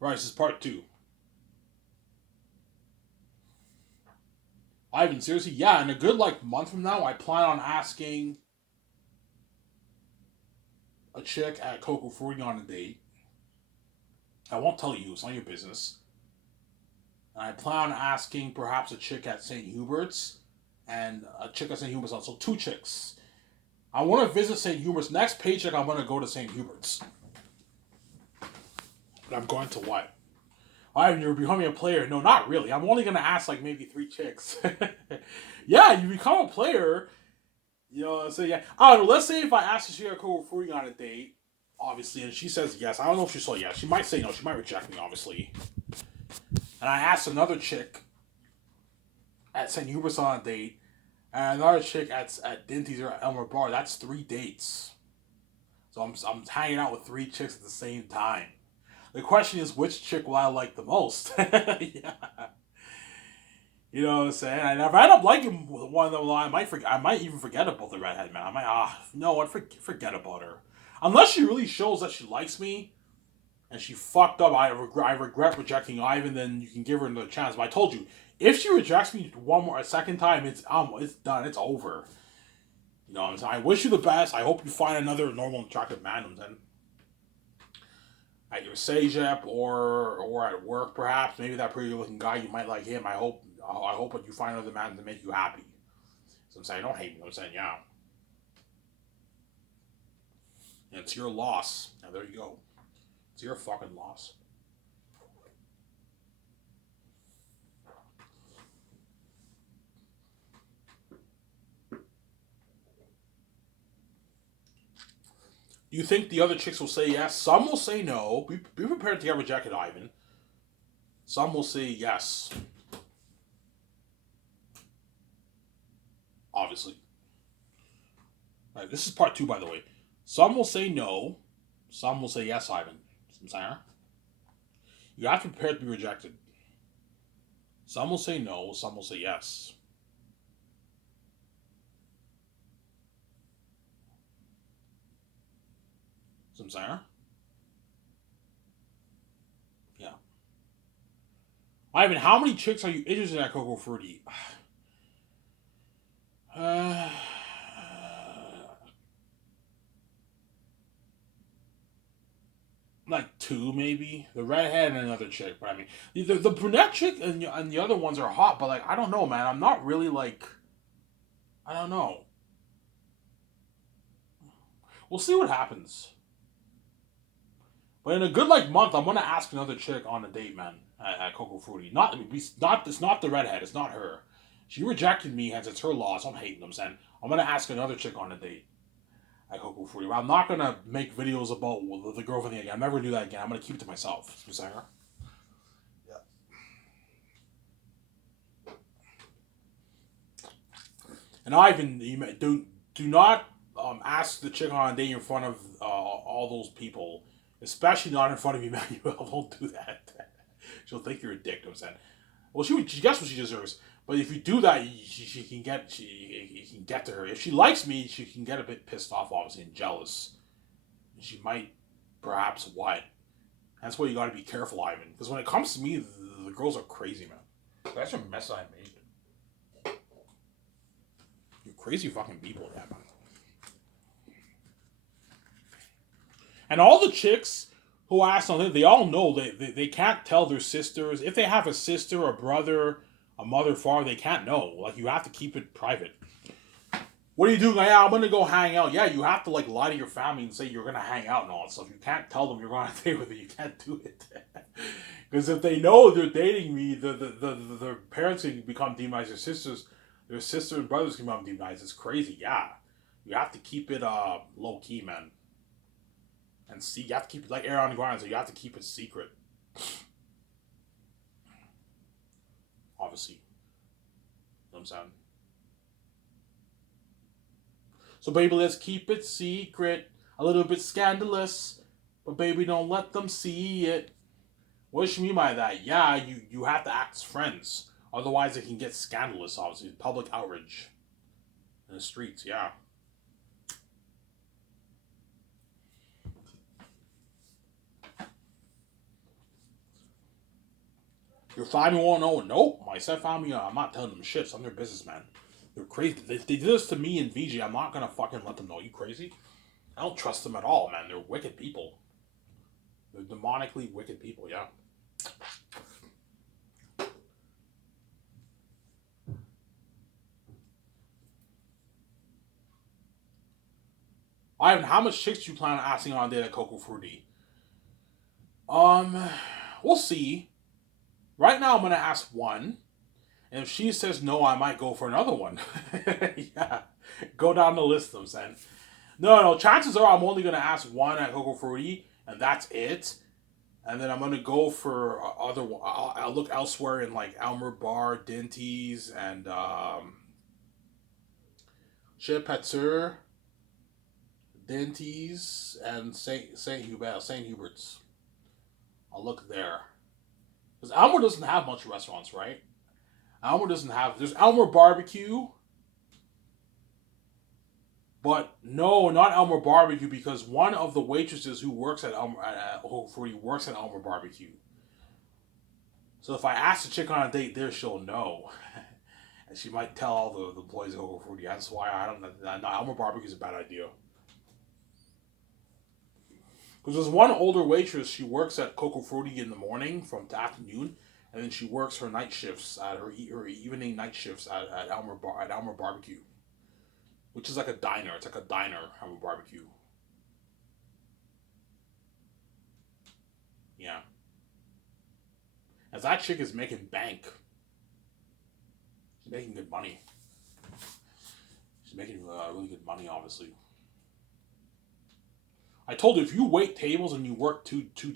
Right, this is part two. Ivan, seriously, yeah, in a good month from now, I plan on asking a chick at Coco Fruity on a date. I won't tell you; it's not your business. And I plan on asking perhaps a chick at St. Hubert's and a chick at St. Hubert's also. Two chicks. I want to visit St. Hubert's. Next paycheck, I'm going to go to St. Hubert's. But I'm going to what? Ivan, you're becoming a player. No, not really. I'm only going to ask maybe three chicks. Yeah, you become a player. So yeah. I don't know. Let's say if I ask her to share Coco Fruity on a date, obviously, and she says yes. I don't know if she said yes. She might say no. She might reject me, obviously. And I asked another chick at St. Hubert's on a date, and another chick at Dinty's or at Elmer Bar. That's three dates. So I'm hanging out with three chicks at the same time. The question is, which chick will I like the most? Yeah. You know what I'm saying? And if I end up liking one of them, I might forget. I might even forget about the redhead man. I might no, I forget about her. Unless she really shows that she likes me and she fucked up. I regret rejecting Ivan. Then you can give her another chance. But I told you, if she rejects me a second time, it's done. It's over. You know what I'm saying? I wish you the best. I hope you find another normal, attractive man. Then at your Sejep or at work, perhaps maybe that pretty looking guy you might like him. I hope that you find another man to make you happy. So I'm saying, don't hate me. I'm saying, yeah, and it's your loss. Now there you go. It's your fucking loss. Do you think the other chicks will say yes? Some will say no. Be prepared to get rejected, Ivan. Some will say yes. Obviously. All right, this is part two, by the way. Some will say no. Some will say yes, Ivan. I'm saying, you have to be prepared to be rejected. Some will say no. Some will say yes. I'm saying, yeah. Ivan, how many chicks are you interested in at Coco Fruity? Uh, like two maybe. The redhead and another chick, but I mean the brunette chick and the other ones are hot, but I don't know, man. I'm not really I don't know. We'll see what happens. But in a good month, I'm gonna ask another chick on a date, man, at Coco Fruity. Not it's not the redhead. It's not her. She rejected me, hence it's her loss. I'm hating them, saying I'm gonna ask another chick on a date at Coco Fruity. But I'm not gonna make videos about the girlfriend thing again. I'm never gonna do that again. I'm gonna keep it to myself. Sarah. Yeah. And Ivan, do not ask the chick on a date in front of all those people, especially not in front of Emmanuel. Don't do that. She'll think you're a dick. I'm saying. Well, she gets what she deserves. But if you do that, she can get you can get to her. If she likes me, she can get a bit pissed off, obviously, and jealous. She might, perhaps, what? That's why you got to be careful, Ivan. Because when it comes to me, the girls are crazy, man. That's a mess I made. You're crazy fucking people, yeah, man. And all the chicks who ask on it, they all know they can't tell their sisters. If they have a sister, a brother, a mother, father, they can't know. You have to keep it private. What are you doing? Yeah, I'm gonna go hang out. Yeah, you have to lie to your family and say you're gonna hang out and all that stuff. You can't tell them you're going to date with it. You can't do it. Because if they know they're dating me, their parents can become demonized. Their sisters, their sister and brothers can become demonized. It's crazy. Yeah, you have to keep it low key, man. And see, you have to keep it like air on the ground. So you have to keep it secret. Obviously, you know what I'm saying. So baby, let's keep it secret. A little bit scandalous, but baby, don't let them see it. What does she mean by that? Yeah, you have to act as friends. Otherwise, it can get scandalous, obviously. Public outrage in the streets, yeah. Your family won't know. Nope. My step family, I'm not telling them shit. It's on their business, man. They're crazy. If they did this to me and VJ, I'm not gonna fucking let them know. You crazy? I don't trust them at all, man. They're wicked people. They're demonically wicked people, yeah. Ivan, how much chicks do you plan on asking on a date at Coco Fruity? Um, we'll see. Right now, I'm gonna ask one, and if she says no, I might go for another one. Yeah, go down the list. I'm saying. No. Chances are I'm only gonna ask one at Coco Fruity, and that's it. And then I'm gonna go for other. I'll look elsewhere in like Elmer Bar, Dinties, and Chez Pateur, Dinties, and Saint Hubert's. I'll look there because Elmer doesn't have much restaurants, right? Elmer doesn't have. There's Elmer Barbecue, but no, not Elmer Barbecue because one of the waitresses who works at Elmer hopefully works at Elmer Barbecue. So if I ask the chick on a date there, she'll know. And she might tell all the employees to go for That's why I don't know. Elmer Barbecue is a bad idea. Because there's one older waitress, she works at Coco Fruity in the morning from the afternoon, and then she works her night shifts at her evening night shifts at Elmer Barbecue, which is like a diner. It's like a diner, Elmer Barbecue. Yeah, as that chick is making bank. She's making good money. She's making really good money, obviously. I told you if you wait tables and you work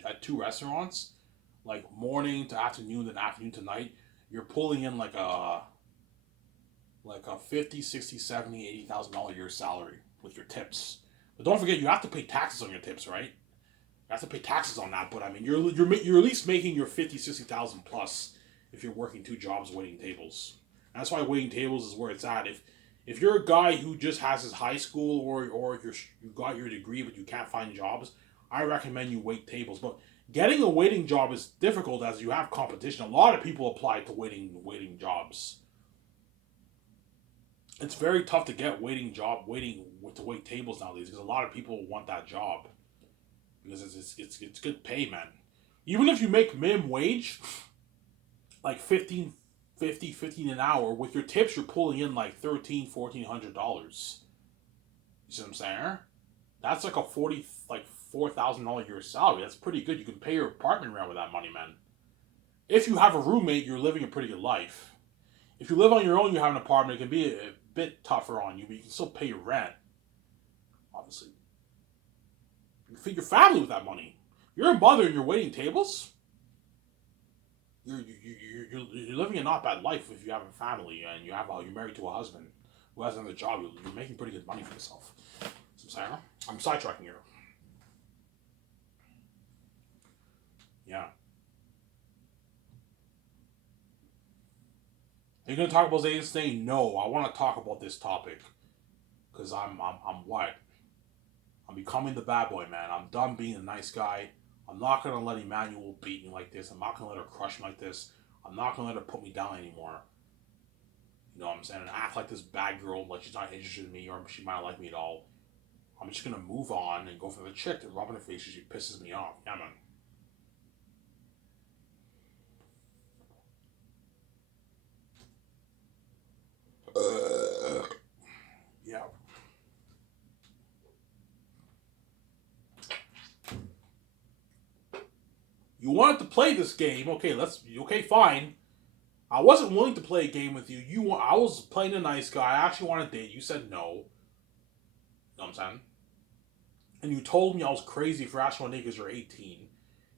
at two restaurants, like morning to afternoon, then afternoon to night, you're pulling in like a 50, 60, 70, $80,000 a year salary with your tips. But don't forget, you have to pay taxes on your tips, right? You have to pay taxes on that. But I mean, you're at least making your 50, 60,000 plus if you're working two jobs waiting tables. And that's why waiting tables is where it's at. If you're a guy who just has his high school or you got your degree but you can't find jobs, I recommend you wait tables. But getting a waiting job is difficult as you have competition. A lot of people apply to waiting jobs. It's very tough to get waiting to wait tables nowadays because a lot of people want that job because it's good pay, man. Even if you make minimum wage, like 15 an hour, with your tips you're pulling in like $1,300-$1,400. You see what I'm saying? That's like a $4,000 a year salary. That's pretty good. You can pay your apartment rent with that money, man. If you have a roommate, you're living a pretty good life. If you live on your own, you have an apartment, it can be a bit tougher on you, but you can still pay your rent. Obviously, you can feed your family with that money. You're a mother and you're waiting tables. You're living a not bad life if you have a family and you're married to a husband who has another job. You're making pretty good money for yourself. So I'm sidetracking here. Yeah. Are you gonna talk about Zayn staying? No, I want to talk about this topic because I'm what? I'm becoming the bad boy, man. I'm done being a nice guy. I'm not gonna let Emmanuel beat me like this. I'm not gonna let her crush me like this. I'm not gonna let her put me down anymore. You know what I'm saying? And act like this bad girl, like she's not interested in me or she might not like me at all. I'm just gonna move on and go for the chick that rub in her face because she pisses me off. Yeah, man. Yeah. You wanted to play this game. Okay, fine. I wasn't willing to play a game with you. I was playing a nice guy. I actually wanted to date. You said no. You know what I'm saying? And you told me I was crazy for asking one because you're 18.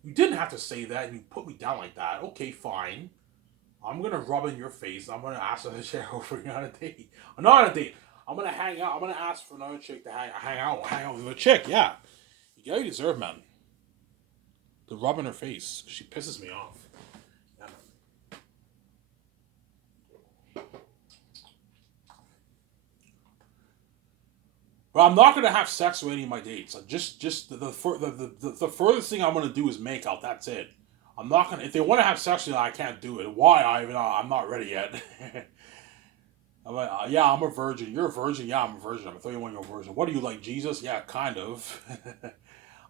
You didn't have to say that and you put me down like that. Okay, fine. I'm gonna rub in your face. I'm gonna ask the chick over you on a date. I'm not on a date. I'm gonna hang out. I'm gonna ask for another chick to hang out with a chick. Yeah, you get what you deserve, man. The rub in her face. She pisses me off. Yeah, but I'm not gonna have sex with any of my dates. Just the furthest thing I'm gonna do is make out. That's it. I'm not gonna. If they want to have sex with you, I can't do it. Why? I'm not ready yet. I'm like, yeah, I'm a virgin. You're a virgin. Yeah, I'm a virgin. I'm a 31-year-old virgin. What do you like, Jesus? Yeah, kind of.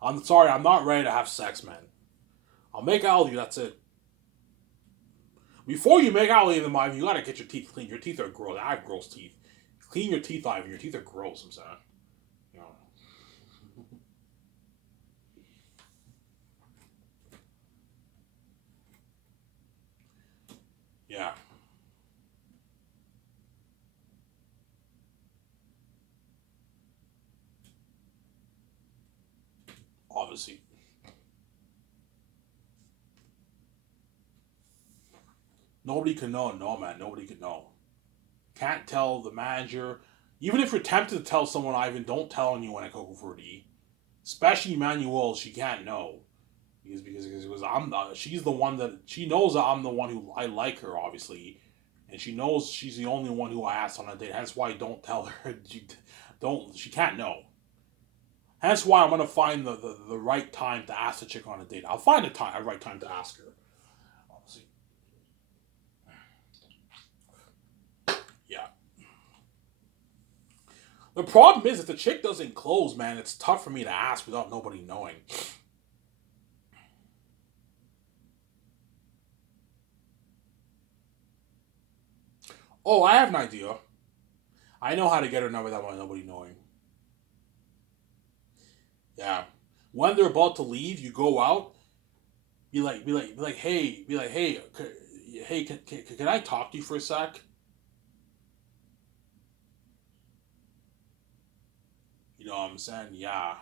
I'm sorry. I'm not ready to have sex, man. I'll make out with you. That's it. Before you make out with them, Ivan, you gotta get your teeth clean. Your teeth are gross. I have gross teeth. Clean your teeth, Ivan. Your teeth are gross. I'm saying. You know. Yeah. Obviously. Nobody can know. No, man. Nobody can know. Can't tell the manager. Even if you're tempted to tell someone, Ivan, don't tell anyone at Coco 4D. Especially Manuel, she can't know. Because I'm the, she's the one that she knows that I'm the one who I like her, obviously. And she knows she's the only one who I asked on a date. Hence why I don't tell her. She can't know. Hence why I'm gonna find the right time to ask the chick on a date. I'll find a right time to ask her. Obviously. Yeah. The problem is if the chick doesn't close, man, it's tough for me to ask without nobody knowing. Oh, I have an idea. I know how to get her number without nobody knowing. Yeah. When they're about to leave, you go out. Hey, can I talk to you for a sec? You know what I'm saying? Yeah.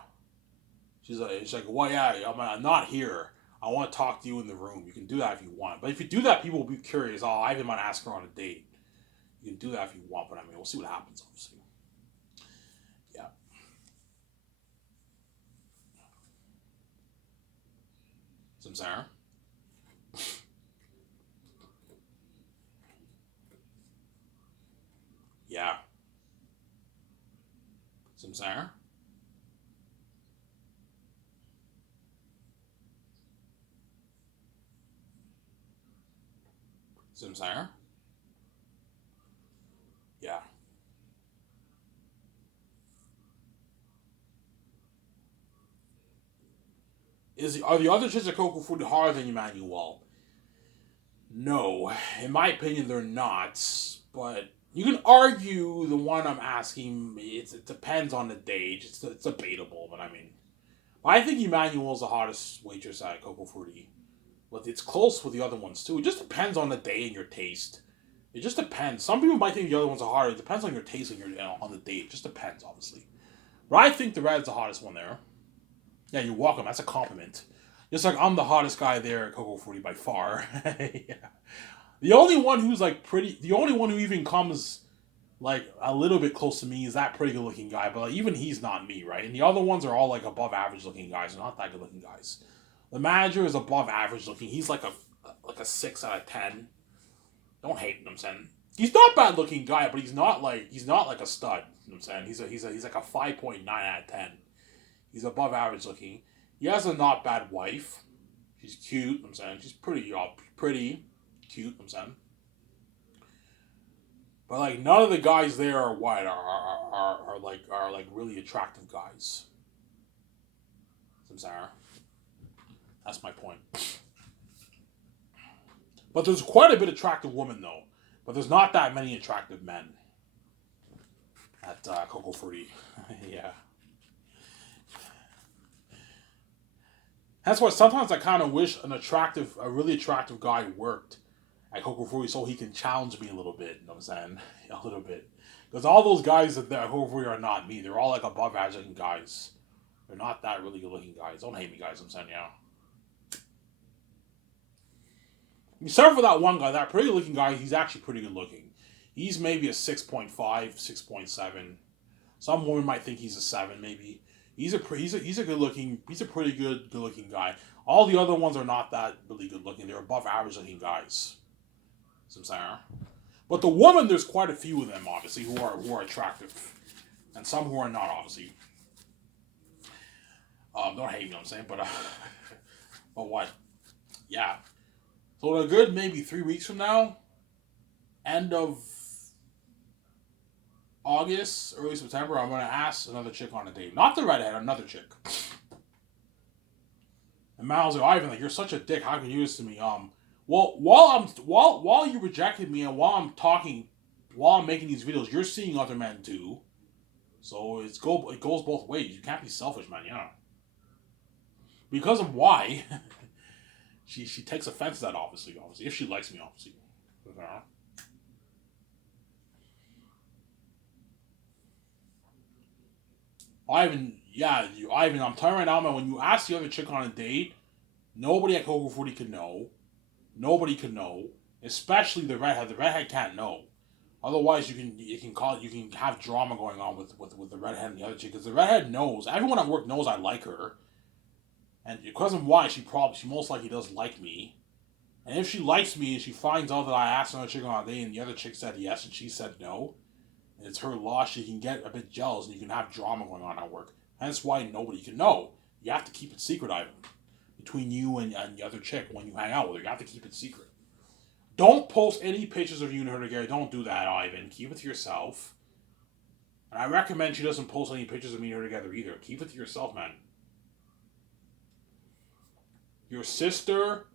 She's like, well, yeah, I'm not here. I want to talk to you in the room. You can do that if you want. But if you do that, people will be curious. Oh, I even might ask her on a date. You can do that if you want, but I mean, we'll see what happens, obviously. Yeah. Some Sarah? Yeah. Some Sarah? Some Sarah? Yeah. Are the other chicks at Coco Food harder than Emmanuel? No. In my opinion, they're not. But you can argue the one I'm asking, it depends on the date. It's debatable, but I mean, I think Emmanuel's the hottest waitress at Coco Fruity. But it's close with the other ones too. It just depends on the day and your taste. It just depends. Some people might think the other ones are harder. It depends on your taste and on the date. It just depends, obviously. But I think the red's the hottest one there. Yeah, you're welcome. That's a compliment. Just like I'm the hottest guy there at Coco Fruity by far. Yeah. The only one who's like pretty, the only one who even comes like a little bit close to me is that pretty good looking guy, but like, even he's not me, right? And the other ones are all like above average looking guys, they're not that good looking guys. The manager is above average looking. He's like a 6 out of 10. Don't hate him. I'm saying he's not a bad looking guy, but he's not like a stud. You know what I'm saying he's like a 5.9 out of 10. He's above average looking. He has a not bad wife. She's cute. I'm saying she's pretty cute. I'm saying, but like none of the guys there are white are like really attractive guys. I'm sorry. That's my point. But there's quite a bit of attractive women though. But there's not that many attractive men at Coco Fruity. Yeah. That's why sometimes I kind of wish a really attractive guy worked at Coco Fruity so he can challenge me a little bit. You know what I'm saying? A little bit. Because all those guys that at Coco Fruity are not me. They're all like above average looking guys. They're not that really good looking guys. Don't hate me, guys. I'm saying, yeah. Except for that one guy, that pretty looking guy, he's actually pretty good looking. He's maybe a 6.5, 6.7. Some women might think he's a 7, maybe. He's a good looking, he's a pretty good looking guy. All the other ones are not that really good looking. They're above average looking guys. Some Sarah. But the woman, there's quite a few of them, obviously, who are attractive, and some who are not, obviously. Don't hate me, I'm saying, but but what? Yeah. So in a good maybe 3 weeks from now, end of August, early September, I'm gonna ask another chick on a date. Not the redhead, another chick. And Miles like, Ivan, like you're such a dick. How can you do this to me? Well, while you rejected me and while I'm making these videos, you're seeing other men too. So it goes both ways. You can't be selfish, man. Yeah. Because of why, she takes offense to that. Obviously, if she likes me, obviously. Ivan, I'm telling you right now, man, when you ask the other chick on a date, nobody at Coco Fruity could know. Nobody could know. Especially the redhead. The redhead can't know. Otherwise, you can have drama going on with the redhead and the other chick. Because the redhead knows. Everyone at work knows I like her. And because of why, she most likely does like me. And if she likes me and she finds out that I asked another chick on a date and the other chick said yes and she said no, and it's her loss, she can get a bit jealous and you can have drama going on at work. Hence why nobody can know. You have to keep it secret, Ivan. Between you and the other chick when you hang out with her. You have to keep it secret. Don't post any pictures of you and her together. Don't do that, Ivan. Keep it to yourself. And I recommend she doesn't post any pictures of me and her together either. Keep it to yourself, man. Your sister,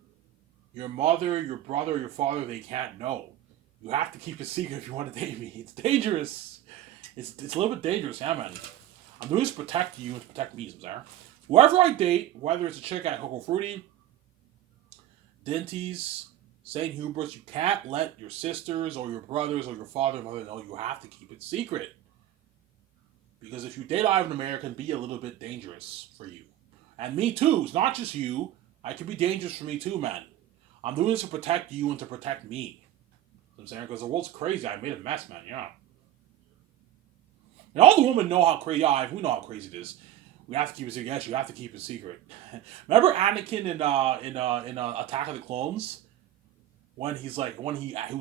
your mother, your brother, your father, they can't know. You have to keep it secret if you want to date me. It's dangerous. It's a little bit dangerous, yeah, man. I'm doing this to protect you and to protect me, Samsara. Whoever I date, whether it's a chick at Coco Fruity, Dinty's, St. Hubert's, you can't let your sisters or your brothers or your father and mother know. You have to keep it secret. Because if you date Ivan American, be a little bit dangerous for you. And me too. It's not just you. I could be dangerous for me too, man. I'm doing this to protect you and to protect me. You know I'm saying? Because the world's crazy. I made a mess, man. Yeah. And all the women know how crazy. Yeah, we know how crazy it is. We have to keep it secret. Yes, you have to keep it secret. Remember Anakin in Attack of the Clones? When he was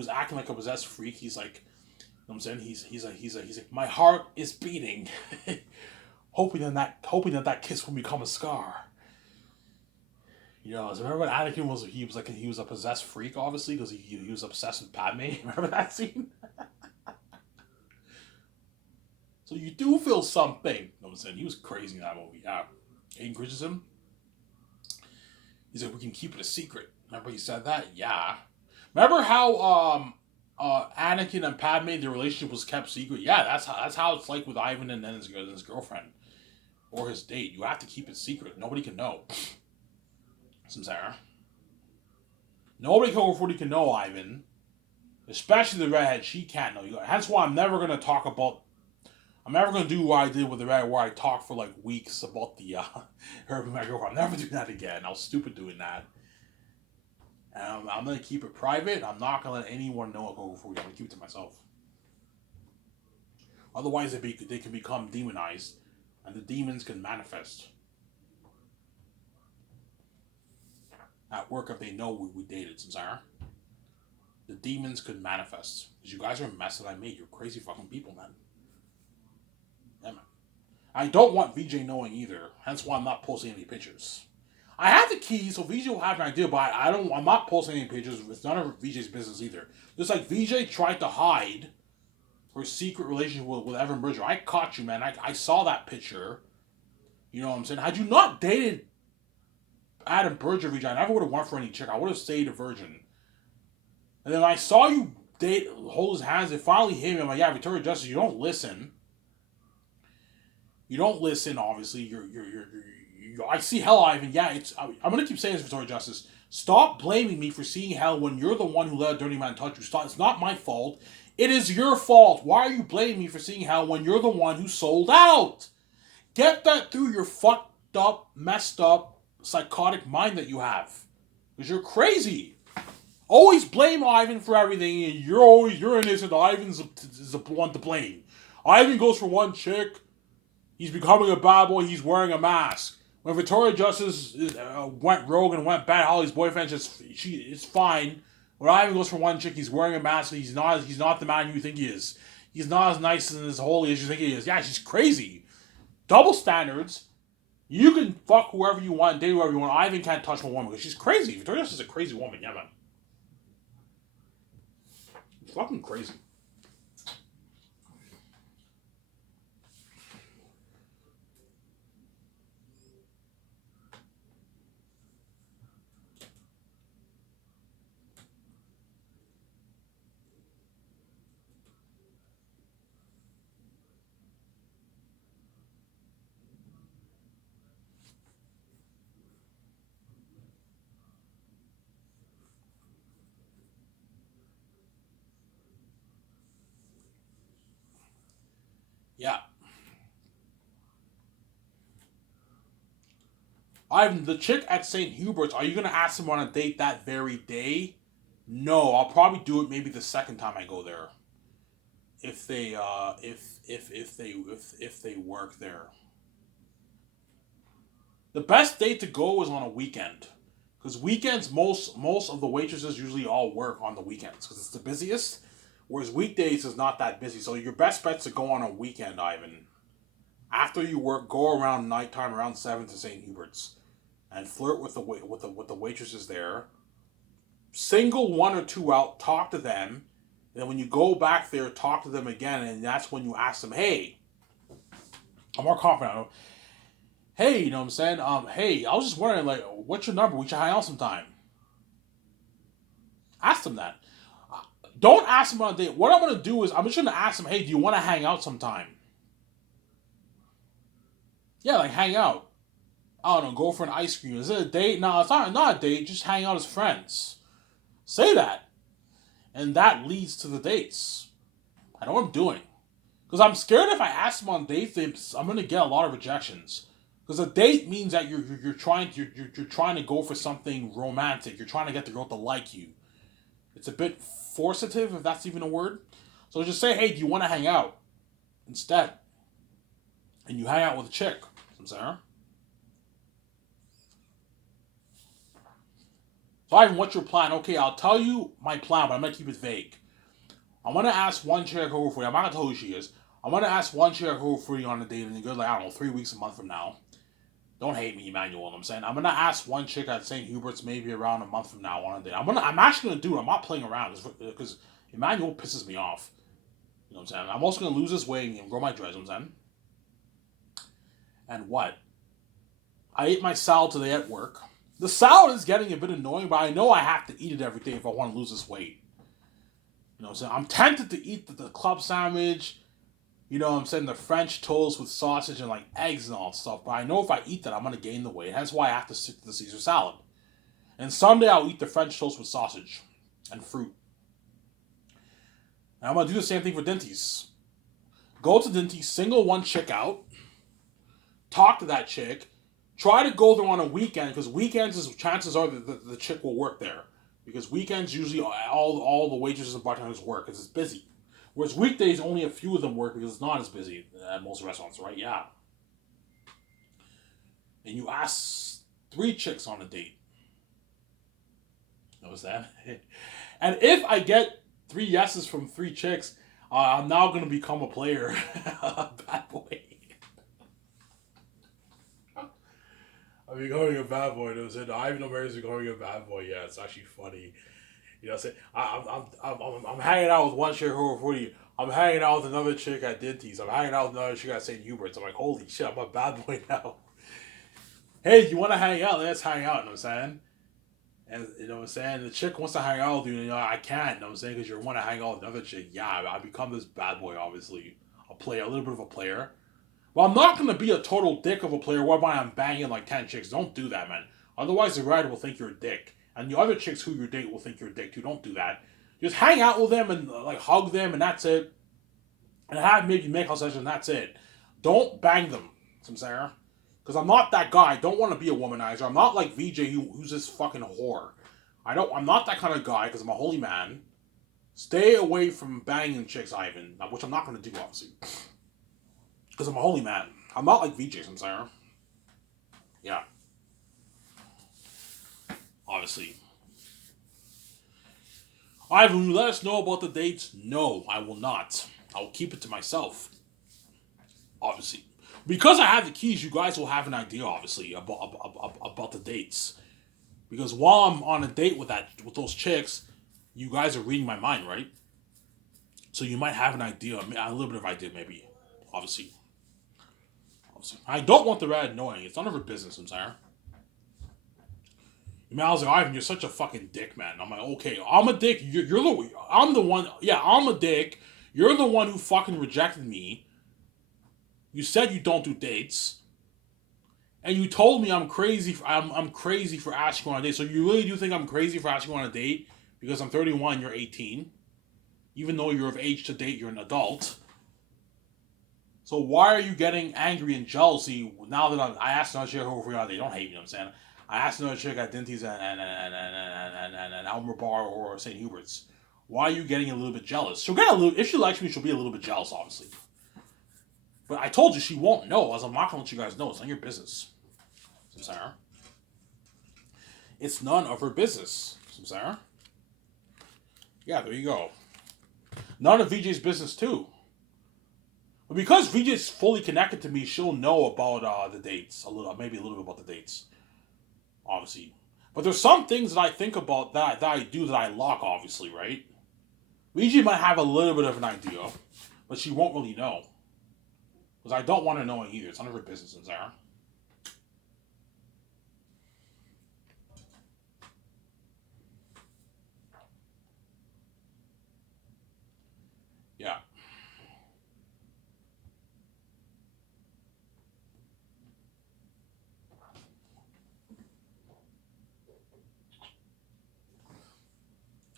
acting like a possessed freak, he's like, you know what I'm saying? He's like, my heart is beating, hoping that kiss will become a scar. You know, so remember when Anakin he was a possessed freak, obviously, because he was obsessed with Padme. Remember that scene? So you do feel something. You know what I'm saying? He was crazy in that movie. Yeah. Hayden Christensen. He's like, we can keep it a secret. Remember he said that? Yeah. Remember how Anakin and Padme, their relationship was kept secret? Yeah, that's how it's like with Ivan and then his girlfriend. Or his date. You have to keep it secret. Nobody can know. Samsara. Nobody Coco Fruity can know Ivan. Especially the redhead. She can't know. That's why I'm never going to do what I did with the redhead, where I talked for like weeks about the her and my girlfriend. I'm never doing that again. I was stupid doing that. I'm going to keep it private. I'm not going to let anyone know at Coco Fruity. I'm going to keep it to myself. Otherwise, they can become demonized, and the demons can manifest. At work, if they know we dated, Samsara, the demons could manifest. Because you guys are a mess that I made. You're crazy fucking people, man. Yeah, man. I don't want VJ knowing either. Hence why I'm not posting any pictures. I have the key, so VJ will have an idea, but I'm not posting any pictures. It's none of VJ's business either. Just like VJ tried to hide her secret relationship with Evan Bridger. I caught you, man. I saw that picture. You know what I'm saying? Had you not dated Adam Bridger, VJ, I never would have went for any chick. I would have stayed a virgin. And then I saw you hold his hands. It finally hit me. I'm like, yeah, Victoria Justice, you don't listen. You don't listen, obviously. I see hell, Ivan. Yeah, I'm going to keep saying this, Victoria Justice. Stop blaming me for seeing hell when you're the one who let a dirty man touch you. Stop. It's not my fault. It is your fault. Why are you blaming me for seeing hell when you're the one who sold out? Get that through your fucked up, messed up, psychotic mind that you have. Because you're crazy. Always blame Ivan for everything, and you're innocent. Ivan's the one to blame. Ivan goes for one chick. He's becoming a bad boy. He's wearing a mask. When Victoria Justice went rogue and went bad, Holly's boyfriend it's fine. When Ivan goes for one chick, he's wearing a mask. He's not the man you think he is. He's not as nice and as holy as you think he is. Yeah, she's crazy. Double standards. You can fuck whoever you want, date whoever you want. Ivan can't touch my woman because she's crazy. Victoria's is a crazy woman, yeah, man. Fucking crazy. Yeah. Ivan, the chick at St. Hubert's, are you gonna ask them on a date that very day? No, I'll probably do it maybe the second time I go there. If they if they work there. The best date to go is on a weekend. Because weekends, most of the waitresses usually all work on the weekends because it's the busiest. Whereas weekdays is not that busy. So your best bet's to go on a weekend, Ivan. After you work, go around nighttime, around 7 to St. Hubert's, and flirt with the waitresses there. Single one or two out, talk to them. And then when you go back there, talk to them again, and that's when you ask them, "Hey, I'm more confident. Hey, you know what I'm saying? Hey, I was just wondering, like, what's your number? We should hang out sometime." Ask them that. Don't ask them on a date. What I'm gonna do is I'm just gonna ask them, "Hey, do you want to hang out sometime?" Yeah, like hang out. I don't know, go for an ice cream. Is it a date? No, it's not a date. Just hang out as friends. Say that, and that leads to the dates. I know what I'm doing because I'm scared if I ask them on dates, I'm gonna get a lot of rejections. Because a date means that you're trying to go for something romantic. You're trying to get the girl to like you. It's a bit forcitive, if that's even a word. So just say, "Hey, do you want to hang out?" Instead, and you hang out with a chick. I'm saying. So Ivan, what's your plan? Okay, I'll tell you my plan, but I'm gonna keep it vague. I'm gonna ask one chick over for you. I'm not gonna tell who she is. I'm gonna ask one chick over for you on a date in a good, like, I don't know, 3 weeks, a month from now. Don't hate me, Emmanuel. You know what I'm saying, I'm gonna ask one chick at St. Hubert's maybe around a month from now on a date. I'm actually gonna do it. I'm not playing around because Emmanuel pisses me off. You know what I'm saying? I'm also gonna lose this weight and grow my dreads. You know what I'm saying? And what? I ate my salad today at work. The salad is getting a bit annoying, but I know I have to eat it every day if I want to lose this weight. You know what I'm saying? I'm tempted to eat the club sandwich, you know what I'm saying, the French toast with sausage and like eggs and all that stuff. But I know if I eat that, I'm gonna gain the weight. That's why I have to stick to the Caesar salad. And someday I'll eat the French toast with sausage and fruit. And I'm gonna do the same thing for Dinties. Go to Dinties, single one chick out, talk to that chick, try to go there on a weekend because weekends is chances are that the chick will work there because weekends usually all the waitresses and bartenders work because it's busy. Whereas weekdays only a few of them work because it's not as busy at most restaurants, right? Yeah. And you ask three chicks on a date. Notice that? And if I get three yeses from three chicks, I'm now gonna become a player. Bad boy. I'm becoming a bad boy. It was it. I even know Mary's becoming a bad boy. Yeah, it's actually funny. You know, say I'm hanging out with one chick over 40. I'm hanging out with another chick at Dinties. I'm hanging out with another chick at St. Hubert's. I'm like, holy shit, I'm a bad boy now. Hey, you want to hang out? Let's hang out. You know what I'm saying? And you know what I'm saying? The chick wants to hang out with you. You know, I can't. You know what I'm saying? Because you want to hang out with another chick. Yeah, I become this bad boy. Obviously, a player, a little bit of a player. Well, I'm not gonna be a total dick of a player whereby I'm banging like 10 chicks. Don't do that, man. Otherwise, the writer will think you're a dick, and the other chicks who you date will think you're a dick too. Don't do that. Just hang out with them and like hug them, and that's it. And have maybe make out session, and that's it. Don't bang them, some Sarah. Because I'm not that guy. I don't want to be a womanizer. I'm not like VJ who's this fucking whore. I'm not that kind of guy because I'm a holy man. Stay away from banging chicks, Ivan. Which I'm not gonna do, obviously. Because I'm a holy man. I'm not like VJ, some Sarah. Yeah, obviously. Ivan, will you let us know about the dates? No, I will not. I'll keep it to myself. Obviously. Because I have the keys, you guys will have an idea, obviously, about the dates. Because while I'm on a date with those chicks, you guys are reading my mind, right? So you might have an idea, a little bit of idea, maybe. Obviously, I don't want the red knowing. It's none of her business, I'm sorry. I mean, I was like, Ivan, you're such a fucking dick, man. I'm like, okay, I'm a dick. You're the, I'm the one. Yeah, I'm a dick. You're the one who fucking rejected me. You said you don't do dates, and you told me I'm crazy. I'm crazy for asking you on a date. So you really do think I'm crazy for asking you on a date because I'm 31, you're 18, even though you're of age to date, you're an adult. So why are you getting angry and jealousy now that I asked another chick over here? They don't hate me. You know what I'm saying, I asked another chick at Dinty's and Elmer Bar or St. Hubert's. Why are you getting a little bit jealous? She'll get a little. If she likes me, she'll be a little bit jealous, obviously. But I told you she won't know, as I'm not gonna let you guys know. It's none of your business, Sarah. It's none of her business, Sarah. Yeah, there you go. None of VJ's business too. But because VJ's fully connected to me, she'll know about the dates maybe a little bit about the dates, obviously. But there's some things that I think about that I do that I lock, obviously, right? VJ might have a little bit of an idea, but she won't really know. Because I don't want her knowing either. It's none of her business, Sarah. Yeah.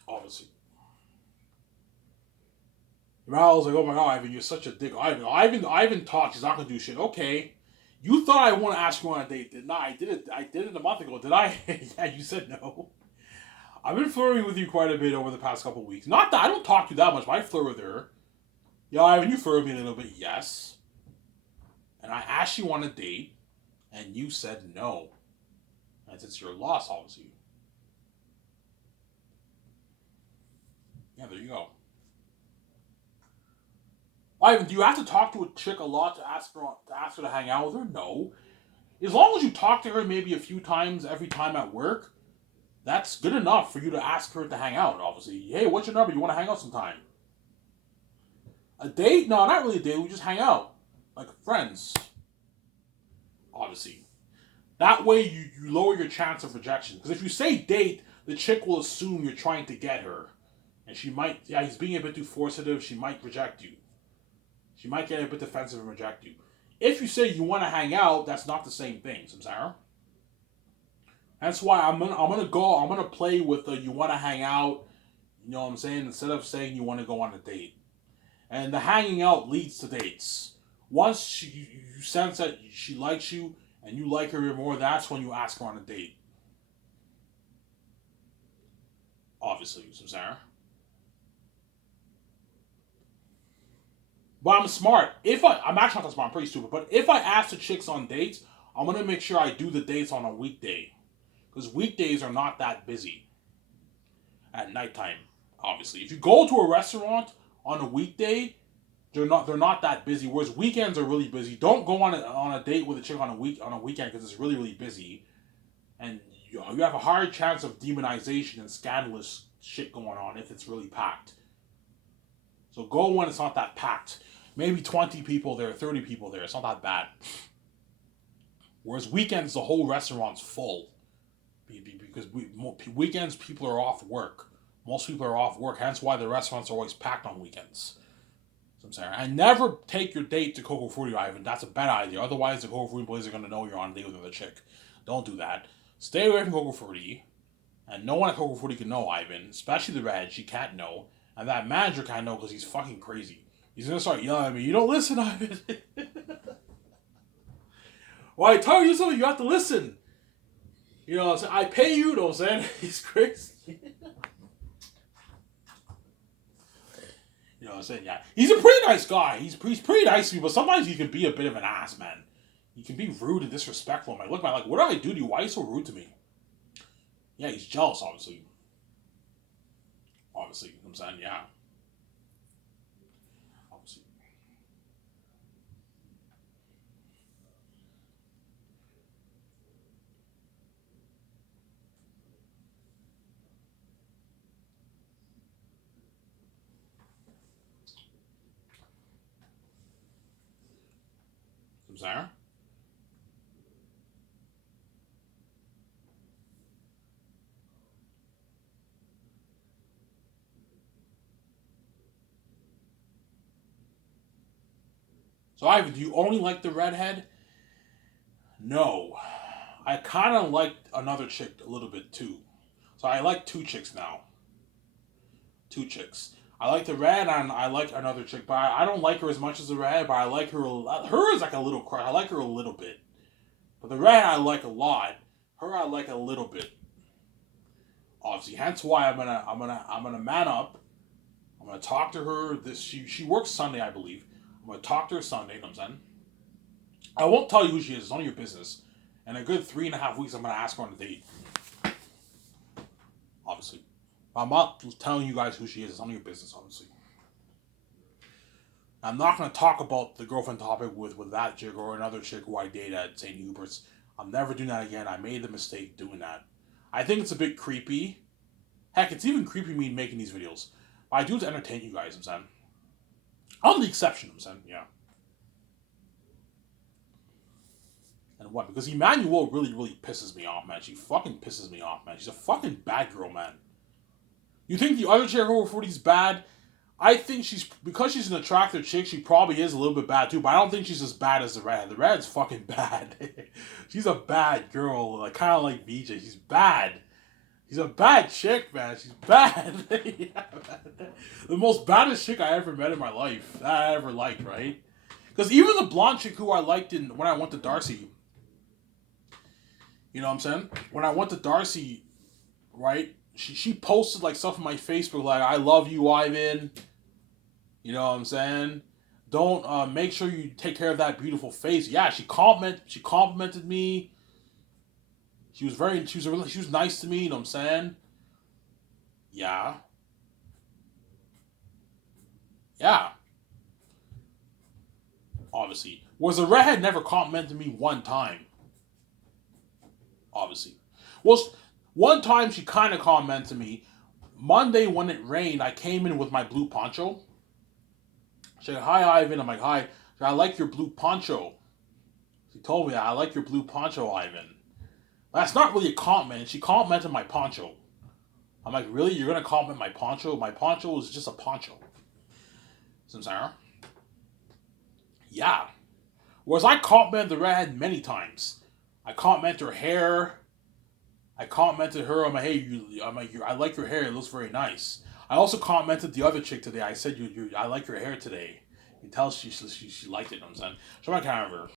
Obviously. I was like, oh my god, Ivan, you're such a dick. Ivan talks, he's not gonna do shit. Okay. You thought I want to ask you on a date, didn't I? I did it a month ago, did I? Yeah, you said no. I've been flirting with you quite a bit over the past couple of weeks. Not that I don't talk to you that much, but I flirt with her. Yeah, Ivan, you flirt with me a little bit, yes. And I asked you on a date, and you said no. And it's your loss, obviously. Yeah, there you go. Ivan, do you have to talk to a chick a lot to ask her to hang out with her? No. As long as you talk to her maybe a few times every time at work, that's good enough for you to ask her to hang out, obviously. Hey, what's your number? You want to hang out sometime? A date? No, not really a date. We just hang out. Like friends, obviously. That way you lower your chance of rejection. Because if you say date, the chick will assume you're trying to get her. And she might, yeah, he's being a bit too forcible. She might reject you. She might get a bit defensive and reject you. If you say you want to hang out, that's not the same thing, Samsara. That's why I'm gonna play with the you want to hang out. You know what I'm saying? Instead of saying you want to go on a date, and the hanging out leads to dates. Once you sense that she likes you and you like her more, that's when you ask her on a date. Obviously, Samsara. But I'm smart. I'm actually not that smart. I'm pretty stupid. But if I ask the chicks on dates, I'm gonna make sure I do the dates on a weekday, because weekdays are not that busy. At nighttime, obviously, if you go to a restaurant on a weekday, they're not that busy. Whereas weekends are really busy. Don't go on a date with a chick on a weekend because it's really busy, and you have a higher chance of demonization and scandalous shit going on if it's really packed. So go when it's not that packed. Maybe 20 people there, 30 people there. It's not that bad. Whereas weekends, the whole restaurant's full. Because weekends, people are off work. Most people are off work, hence why the restaurants are always packed on weekends. So I'm saying, and never take your date to Coco Frutti, Ivan. That's a bad idea. Otherwise, the Coco Frutti boys are going to know you're on a date with another chick. Don't do that. Stay away from Coco Frutti. And no one at Coco Frutti can know Ivan, especially the red. She can't know. And that manager can't know because he's fucking crazy. He's going to start yelling at me. You don't listen, Ivan. Well, I tell you something, you have to listen. You know what I'm saying? I pay you, you know what I'm saying? He's crazy. You know what I'm saying? Yeah. He's a pretty nice guy. He's pretty nice to me, but sometimes he can be a bit of an ass, man. He can be rude and disrespectful. I'm like, look, man, like, what did I do to you? Why are you so rude to me? Yeah, he's jealous, obviously. Obviously, you know what I'm saying? Yeah. Obviously. I'm saying? So, Ivan, do you only like the redhead? No. I kind of like another chick a little bit too. So I like two chicks now. Two chicks. I like the red and I like another chick, but I don't like her as much as the red. But I like her. Her is like a little crush. I like her a little bit, but the red I like a lot. Her I like a little bit. Obviously, hence why I'm gonna man up. I'm gonna talk to her. This she works Sunday, I believe. I'm gonna talk to her Sunday. You know what I'm saying? I won't tell you who she is. It's none of your business. In a good 3.5 weeks, I'm gonna ask her on a date. Obviously, I'm not telling you guys who she is. It's none of your business. Obviously, I'm not gonna talk about the girlfriend topic with that chick or another chick who I date at St. Hubert's. I'm never doing that again. I made the mistake doing that. I think it's a bit creepy. Heck, it's even creepy me making these videos. But I do it to entertain you guys. I'm saying. I'm the exception. I'm saying, yeah. And what? Because Emmanuel really, really pisses me off, man. She fucking pisses me off, man. She's a fucking bad girl, man. You think the other chick over 40 is bad? I think because she's an attractive chick, she probably is a little bit bad too, but I don't think she's as bad as the red. The red's fucking bad. She's a bad girl, like kind of like BJ. She's bad. She's a bad chick, man. She's bad. Yeah, man. The most baddest chick I ever met in my life. That I ever liked, right? Because even the blonde chick who I liked when I went to Darcy, you know what I'm saying? When I went to Darcy, right? She posted like stuff on my Facebook like I love you, Ivan. You know what I'm saying? Don't make sure you take care of that beautiful face. Yeah, she complimented me. She was nice to me, you know what I'm saying? Yeah. Yeah. Obviously. Was the redhead never complimented me one time. Obviously. Well, one time she kind of complimented me. Monday when it rained, I came in with my blue poncho. She said, "Hi, Ivan." I'm like, "Hi." I like your blue poncho. She told me that. I like your blue poncho, Ivan. That's not really a compliment. She complimented my poncho. I'm like, really? You're going to compliment my poncho? My poncho is just a poncho. Samsara? Yeah. Whereas I complimented the redhead many times. I complimented her hair. I complimented her. I'm like, hey, I like your hair. It looks very nice. I also complimented the other chick today. I said, I like your hair today. You can tell she liked it. You know what I'm saying? So I can't remember.